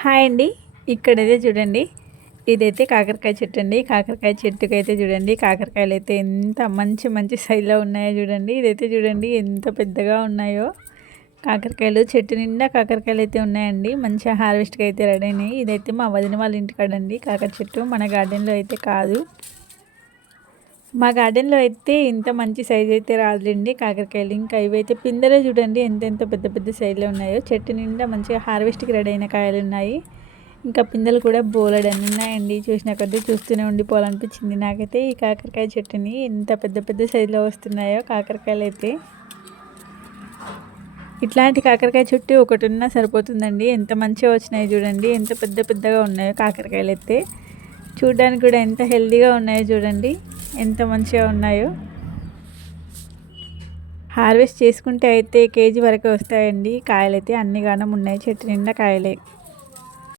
Hi అండి. ఇక్కడైతే చూడండి. ఇదైతే కాకరకాయ చెట్టు అండి. కాకరకాయ చెట్టుకి అయితే చూడండి. కాకరకాయలు అయితే ఎంత మంచి మంచి సైజులో ఉన్నాయో చూడండి. ఇదైతే చూడండి ఎంత పెద్దగా ఉన్నాయో. కాకరకాయలు చెట్టు నిండా కాకరకాయలు అయితే ఉన్నాయండి. మంచిగా హార్వెస్ట్కి అయితే రెడీ అయినాయి. ఇదైతే మా వదిన వాళ్ళ ఇంటికాడండి కాకర చెట్టు మన గార్డెన్లో అయితే కాదు. మా గార్డెన్లో అయితే ఇంత మంచి సైజ్ అయితే రాదులేండి. కాకరకాయలు ఇంకా ఇవైతే పిందెలే చూడండి ఎంత ఎంత పెద్ద పెద్ద సైజులో ఉన్నాయో. చెట్టు నిండా మంచిగా హార్వెస్ట్కి రెడీ అయిన కాయలు ఉన్నాయి. ఇంకా పిందెలు కూడా బోలెడన్ని ఉన్నాయండి. చూసిన కొద్దీ చూస్తూనే ఉండిపోవాలనిపించింది నాకైతే ఈ కాకరకాయ చెట్టుని. ఎంత పెద్ద పెద్ద సైజులో వస్తున్నాయో కాకరకాయలు అయితే. ఇట్లాంటి కాకరకాయ చెట్టు ఒకటి ఉన్నా సరిపోతుందండి. ఎంత మంచిగా వచ్చినాయి చూడండి. ఎంత పెద్ద పెద్దగా ఉన్నాయో కాకరకాయలు అయితే. చూడడానికి కూడా ఎంత హెల్దీగా ఉన్నాయో చూడండి. ఎంత మంచిగా ఉన్నాయో. హార్వెస్ట్ చేసుకుంటే అయితే కేజీ వరకు వస్తాయండి. కాయలైతే అన్ని గానం ఉన్నాయి. చెట్టు నిండా కాయలే.